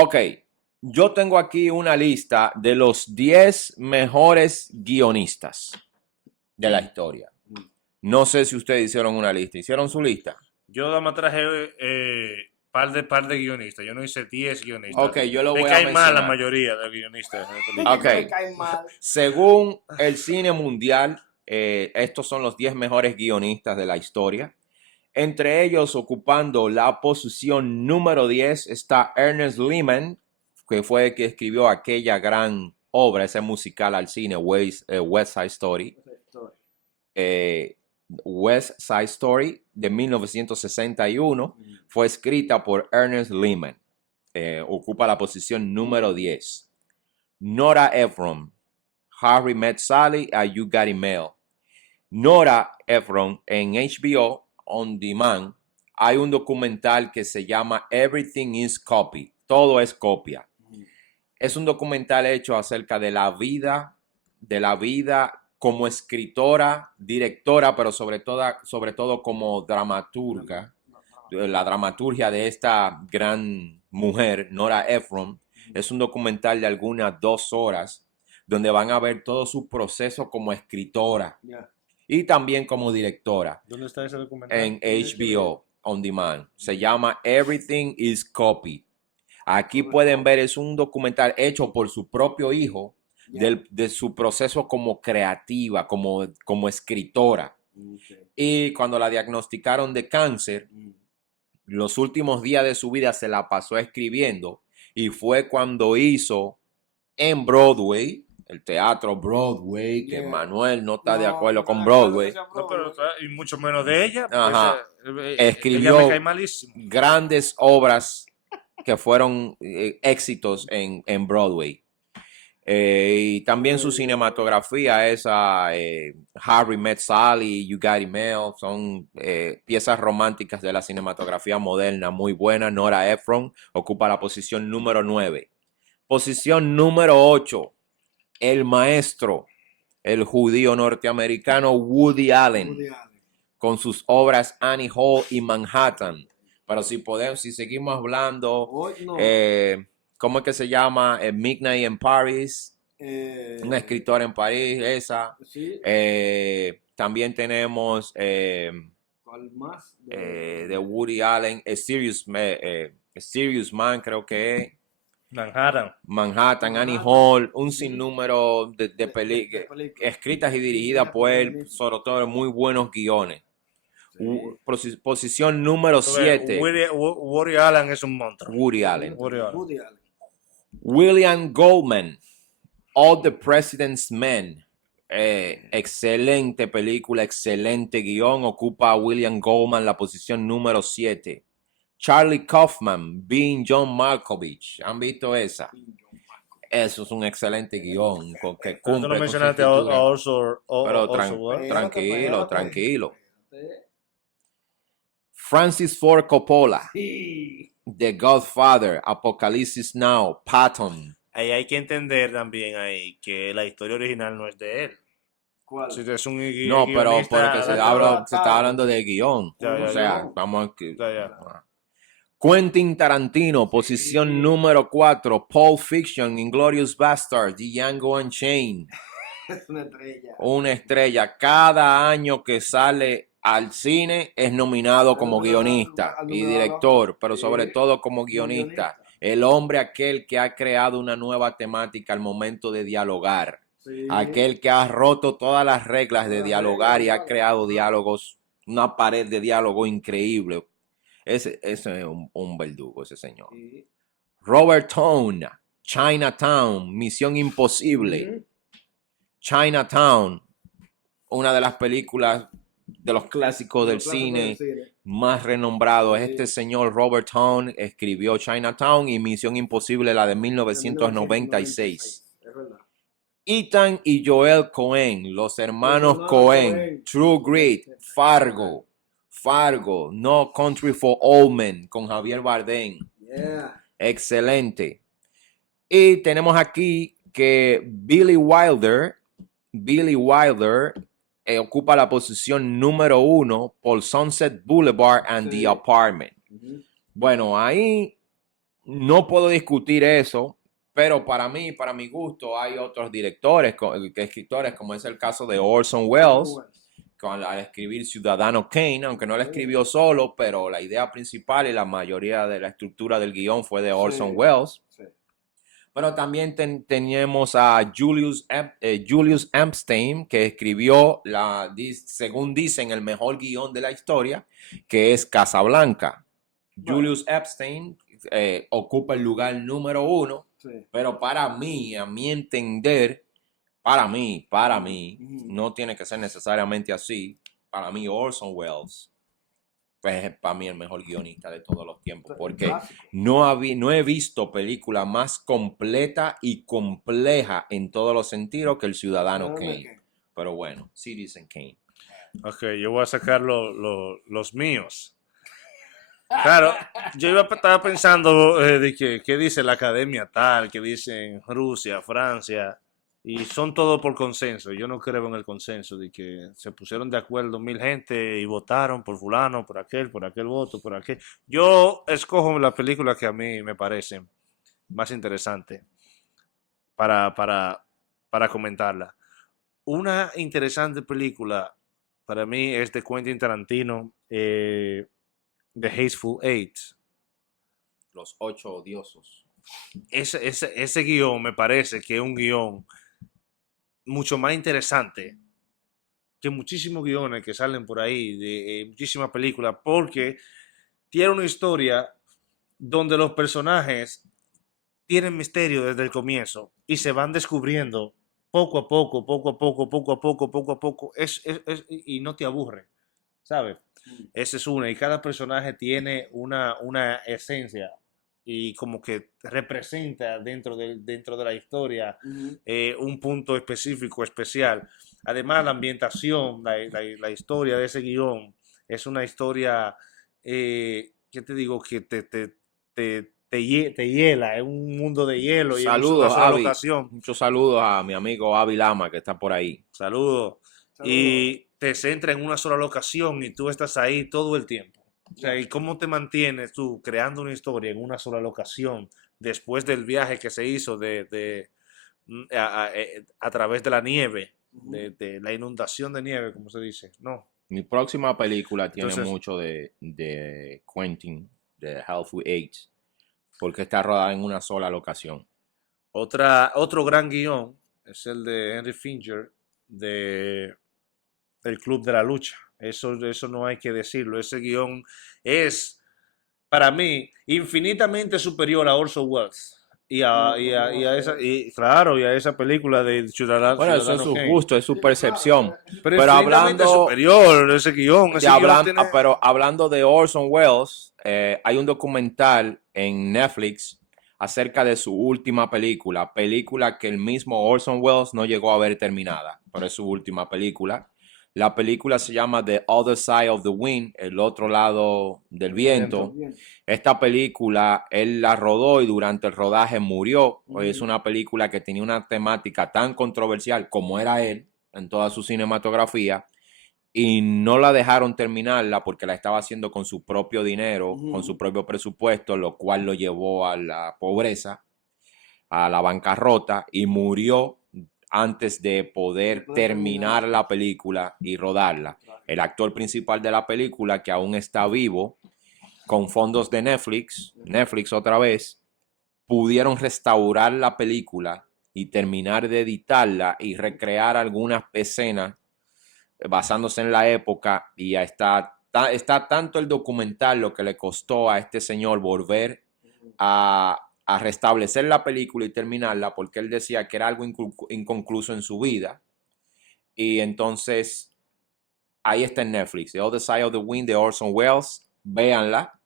Ok, yo tengo aquí una lista de los 10 mejores guionistas de la historia. No sé si ustedes hicieron una lista. ¿Hicieron su lista? Yo nada más traje par de guionistas. Yo no hice 10 guionistas. Ok, yo lo Me voy a cae mal la mencionar. mayoría de guionistas de películas. Ok, Me cae mal. según el cine mundial, estos son los 10 mejores guionistas de la historia. Entre ellos, ocupando la posición número 10, está Ernest Lehman, que fue el que escribió aquella gran obra, ese musical al cine, West Side Story. Eh, West Side Story de 1961 fue escrita por Ernest Lehman. Ocupa la posición número 10. Nora Ephron, Harry Met Sally a You Got Mail. Nora Ephron en HBO On Demand hay un documental que se llama Everything is Copy. Todo es copia. Es un documental hecho acerca de la vida como escritora, directora, pero sobre todo como dramaturga, la dramaturgia de esta gran mujer, Nora Ephron. Es un documental de algunas 2 horas donde van a ver todo su proceso como escritora y también como directora. ¿Dónde está ese documental? En HBO On Demand. Se llama Everything is Copy. Aquí pueden ver, es un documental hecho por su propio hijo de su proceso como creativa, como escritora. Y cuando la diagnosticaron de cáncer, los últimos días de su vida se la pasó escribiendo y fue cuando hizo en Broadway, el teatro Broadway, que Manuel no está de acuerdo con Broadway. No, pero y mucho menos de ella. Ajá. Ella Escribió me cae malísimo. grandes obras que fueron éxitos en Broadway. Y también su cinematografía, esa Harry Met Sally, You Got Mail, son piezas románticas de la cinematografía moderna muy buenas. Nora Ephron ocupa la posición número 9. Posición número 8, el maestro, el judío norteamericano Woody Allen, con sus obras Annie Hall y Manhattan. Pero si seguimos hablando, ¿cómo es que se llama? Midnight in Paris, una escritora en París, esa. Sí. También tenemos ¿Cuál más? de Woody Allen, A Serious Man, creo que es. Manhattan, Annie Hall, un sinnúmero de películas escritas y dirigidas por él, sobre todo muy buenos guiones. Posición número 7. Woody Allen es un monstruo. Woody Allen. Woody Allen. William Goldman, All the President's Men. Excelente película, excelente guión. Ocupa a William Goldman la posición número 7. Charlie Kaufman, Being John Malkovich. ¿Han visto esa? Eso es un excelente guión que Tú cumple no con su mencionaste a escritura. Orson Pero tranquilo. Espérate. Francis Ford Coppola, Sí. The Godfather, Apocalypse Now, Patton. Ahí hay que entender también ahí que la historia original no es de él. ¿Cuál? Si es un No, pero guionista, porque se adaptado. está hablando de guión. Ya, O sea, no. vamos aquí. Ya. Quentin Tarantino, posición número 4. Pulp Fiction, Inglourious Basterds, Django Unchained. Es una estrella. Una estrella. Cada año que sale al cine es nominado como guionista y director, pero sobre todo como guionista. El hombre aquel que ha creado una nueva temática al momento de dialogar. Sí. Aquel que ha roto todas las reglas de dialogar y ha creado diálogos, una pared de diálogo increíble. Ese es un verdugo, ese señor. Sí. Robert Tone, Chinatown, Misión Imposible. Chinatown, una de las películas de los clásicos del cine más renombrados. Este señor Robert Tone escribió Chinatown y Misión Imposible, la de 1996. Es verdad. Ethan y Joel Cohen, los hermanos Cohen, True Grit, Fargo, No Country for Old Men, con Javier Bardem. Yeah. Excelente. Y tenemos aquí que Billy Wilder ocupa la posición número 1 por Sunset Boulevard and The Apartment. Bueno, ahí no puedo discutir eso, pero para mí, para mi gusto, hay otros directores, escritores, como es el caso de Orson Welles, al escribir Ciudadano Kane, aunque no la escribió solo, pero la idea principal y la mayoría de la estructura del guión fue de Orson Welles. Sí. Pero también teníamos a Julius Epstein, que escribió, según dicen, el mejor guión de la historia, que es Casablanca. Bueno. Julius Epstein ocupa el lugar número 1, Sí. pero para mí, a mi entender, para mí, no tiene que ser necesariamente así. Para mí, Orson Welles es para mí el mejor guionista de todos los tiempos, porque Clásico. no he visto película más completa y compleja en todos los sentidos que El Ciudadano Kane. Pero bueno, Citizen Kane. Ok, yo voy a sacar los míos. Claro, yo estaba pensando de qué dice la academia tal, qué dicen Rusia, Francia, y son todo por consenso. Yo no creo en el consenso de que se pusieron de acuerdo 1000 gente y votaron por fulano, por aquel voto, por aquel. Yo escojo la película que a mí me parece más interesante para comentarla. Una interesante película para mí es de Quentin Tarantino, The Hateful Eight. Los 8 odiosos. Ese guión me parece que es un guión mucho más interesante que muchísimos guiones que salen por ahí, de muchísimas películas, porque tiene una historia donde los personajes tienen misterio desde el comienzo y se van descubriendo poco a poco, y no te aburre, ¿sabes? Esa es una, y cada personaje tiene una esencia y como que representa dentro de la historia un punto específico, especial. Además, la ambientación, la historia de ese guión es una historia, ¿qué te digo? Que te hiela, es un mundo de hielo y en una Saludos, sola Avi. locación. Muchos saludos a mi amigo Avi Lama, que está por ahí. Saludos. Y te centra en una sola locación y tú estás ahí todo el tiempo. O sea, ¿y cómo te mantienes tú creando una historia en una sola locación después del viaje que se hizo a través de la nieve, de la inundación de nieve, como se dice? No. Mi próxima película tiene Entonces, mucho de Quentin, de Hateful Eight, porque está rodada en una sola locación. otro gran guión es el de Henry Finger del Club de la Lucha. Eso no hay que decirlo. Ese guión es, para mí, infinitamente superior a Orson Welles. Claro, y a esa película de Bueno, eso es Ciudadano su Kane. gusto, es su percepción. Pero Pero infinitamente hablando, superior ese guión. Ese guión tiene... pero hablando de Orson Welles, hay un documental en Netflix acerca de su última película que el mismo Orson Welles no llegó a ver terminada, pero es su última película. La película se llama The Other Side of the Wind, el otro lado del viento. Esta película él la rodó y durante el rodaje murió. Es una película que tenía una temática tan controversial como era él en toda su cinematografía, y no la dejaron terminarla porque la estaba haciendo con su propio dinero, con su propio presupuesto, lo cual lo llevó a la pobreza, a la bancarrota, y murió antes de poder terminar la película y rodarla. El actor principal de la película, que aún está vivo, con fondos de Netflix otra vez, pudieron restaurar la película y terminar de editarla y recrear algunas escenas basándose en la época, y ya está tanto el documental lo que le costó a este señor volver a restablecer la película y terminarla, porque él decía que era algo inconcluso en su vida. Y entonces ahí está en Netflix, The Other Side of the Wind de Orson Welles. Véanla,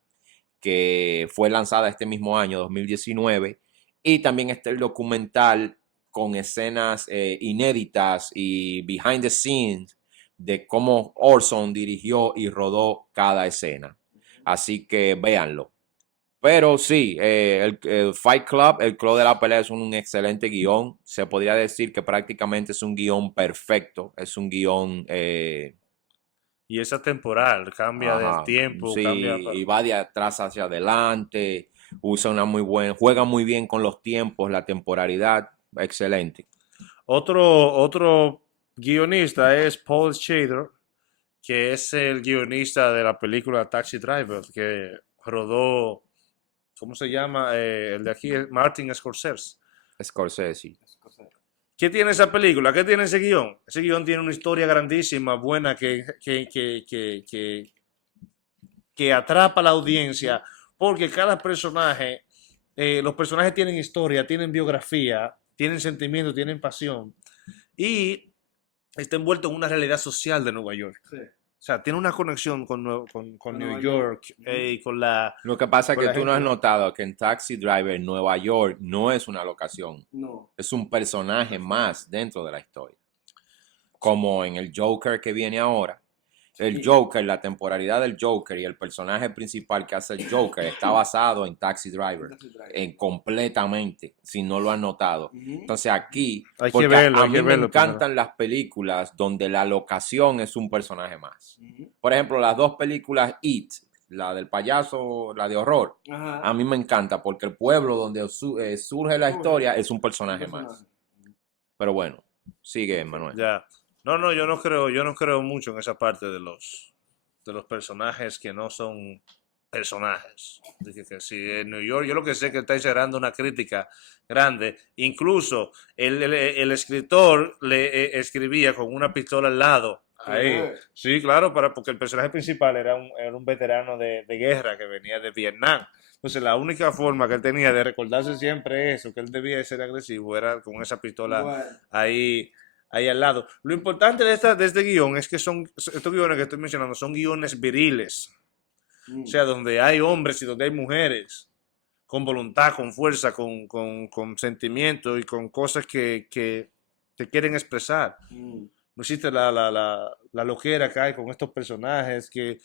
que fue lanzada este mismo año, 2019. Y también está el documental con escenas inéditas y behind the scenes de cómo Orson dirigió y rodó cada escena. Así que véanlo. Pero sí, el Fight Club, el Club de la Pelea, es un excelente guión. Se podría decir que prácticamente es un guión perfecto. Es un guión... Y es atemporal, cambia del tiempo, sí, cambia... y va de atrás hacia adelante. juega muy bien con los tiempos, la temporalidad, excelente. Otro guionista es Paul Schrader, que es el guionista de la película Taxi Driver, que rodó, ¿cómo se llama? El de aquí es Martin Scorsese. Scorsese. ¿Qué tiene esa película? ¿Qué tiene ese guión? Ese guión tiene una historia grandísima, buena, que atrapa a la audiencia, porque cada personaje, los personajes tienen historia, tienen biografía, tienen sentimiento, tienen pasión, y está envuelto en una realidad social de Nueva York. Sí. O sea, tiene una conexión con New Nueva York, York. y con la... Lo que pasa es con que la tú no has gente. notado que en Taxi Driver, Nueva York, no es una locación, No. es un personaje más dentro de la historia. Como en el Joker que viene ahora. El Sí. Joker, la temporalidad del Joker y el personaje principal que hace el Joker está basado en Taxi Driver, completamente, si no lo han notado. Ujú. Entonces aquí, Hay que porque verlo, a hay mí que me verlo encantan primero. las películas donde la locación es un personaje más. Ujú. Por ejemplo, las dos películas It, la del payaso, la de horror, Ajá. a mí me encanta porque el pueblo donde surge la historia es un personaje más. Pero bueno, sigue, Manuel. Ya. No, yo no creo mucho en esa parte de los personajes que no son personajes. De que si en New York, yo lo que sé es que está generando una crítica grande. Incluso el escritor le escribía con una pistola al lado. Ahí. Sí, claro, porque el personaje principal era un veterano de guerra que venía de Vietnam. Entonces, la única forma que él tenía de recordarse siempre eso, que él debía de ser agresivo, era con esa pistola Bueno. ahí al lado. Lo importante de este guión es que estos guiones que estoy mencionando son guiones viriles. O sea, donde hay hombres y donde hay mujeres, con voluntad, con fuerza, con sentimiento y con cosas que quieren expresar. Mm. No existe la loquera que hay con estos personajes que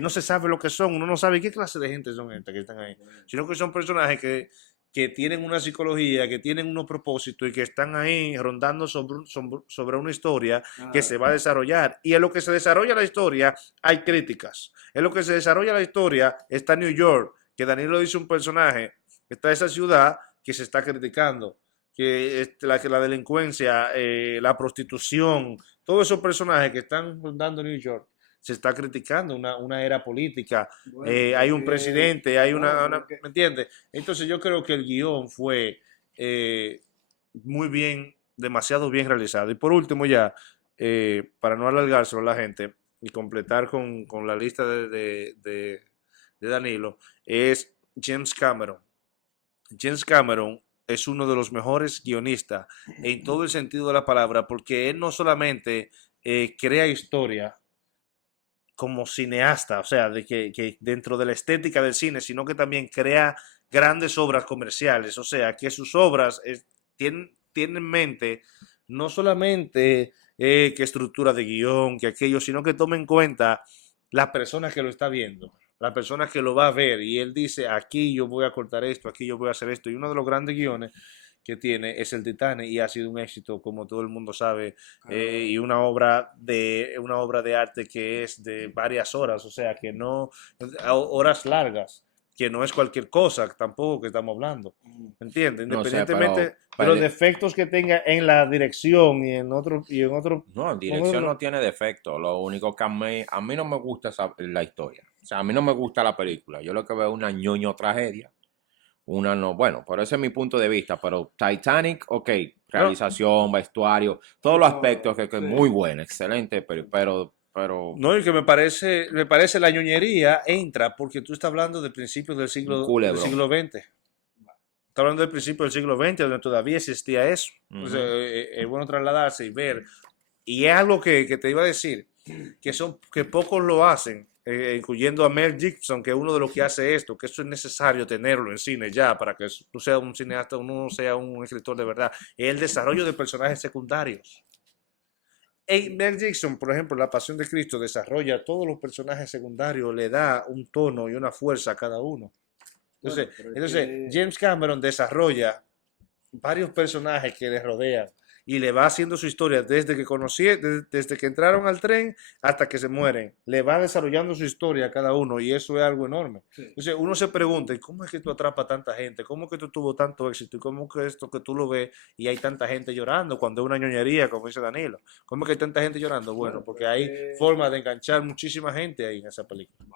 no se sabe lo que son, uno no sabe qué clase de gente son estas que están ahí, sino que son personajes que tienen una psicología, que tienen unos propósitos y que están ahí rondando sobre una historia que se va a desarrollar. Y en lo que se desarrolla la historia hay críticas. En lo que se desarrolla la historia está New York, que Danilo dice un personaje, está esa ciudad que se está criticando, que la delincuencia, la prostitución, todos esos personajes que están rondando New York se está criticando una era política, Bueno, hay un porque- presidente, hay claro, una porque- ¿me entiendes? Entonces yo creo que el guión fue muy bien, demasiado bien realizado. Y por último ya, para no alargárselo a la gente y completar con la lista de Danilo, es James Cameron. James Cameron es uno de los mejores guionistas en todo el sentido de la palabra, porque él no solamente crea historia, como cineasta, o sea, que dentro de la estética del cine, sino que también crea grandes obras comerciales, o sea, que sus obras tienen en mente no solamente que estructura de guión, que aquello, sino que toma en cuenta la persona que lo está viendo, la persona que lo va a ver, y él dice, aquí yo voy a cortar esto, aquí yo voy a hacer esto, y uno de los grandes guiones que tiene es el Titanic y ha sido un éxito como todo el mundo sabe, y una obra de arte que es de varias horas, o sea que no horas largas, que no es cualquier cosa tampoco que estamos hablando, ¿entiendes? No sé, Independientemente de pero los defectos que tenga en la dirección no, dirección no tiene defecto. Lo único que a mí no me gusta la historia. O sea, a mí no me gusta la película. Yo lo que veo es una ñoño tragedia. Una no, bueno, pero ese es mi punto de vista. Pero Titanic, ok, realización, vestuario, todos los aspectos que es Sí. muy bueno, excelente, pero No, y que me parece la ñoñería entra porque tú estás hablando de principios del un siglo culebrón. XX. Está hablando del principio del siglo XX, donde todavía existía eso. Entonces, Ujú. es bueno trasladarse y ver. Y es algo que te iba a decir, que pocos lo hacen, incluyendo a Mel Gibson, que es uno de los que hace esto, que eso es necesario tenerlo en cine ya, para que tú seas un cineasta, uno sea un escritor de verdad. Es el desarrollo de personajes secundarios. Mel Gibson, por ejemplo, La Pasión de Cristo, desarrolla todos los personajes secundarios, le da un tono y una fuerza a cada uno. Entonces, Bueno, pero es entonces que- James Cameron desarrolla varios personajes que le rodean y le va haciendo su historia desde que desde que entraron al tren hasta que se mueren. Le va desarrollando su historia a cada uno y eso es algo enorme. Sí. Entonces uno se pregunta, ¿y cómo es que tú atrapas a tanta gente? ¿Cómo es que tú tuvo tanto éxito? ¿Y cómo es que esto que tú lo ves y hay tanta gente llorando cuando es una ñoñería, como dice Danilo? ¿Cómo es que hay tanta gente llorando? Bueno, porque hay forma de enganchar muchísima gente ahí en esa película.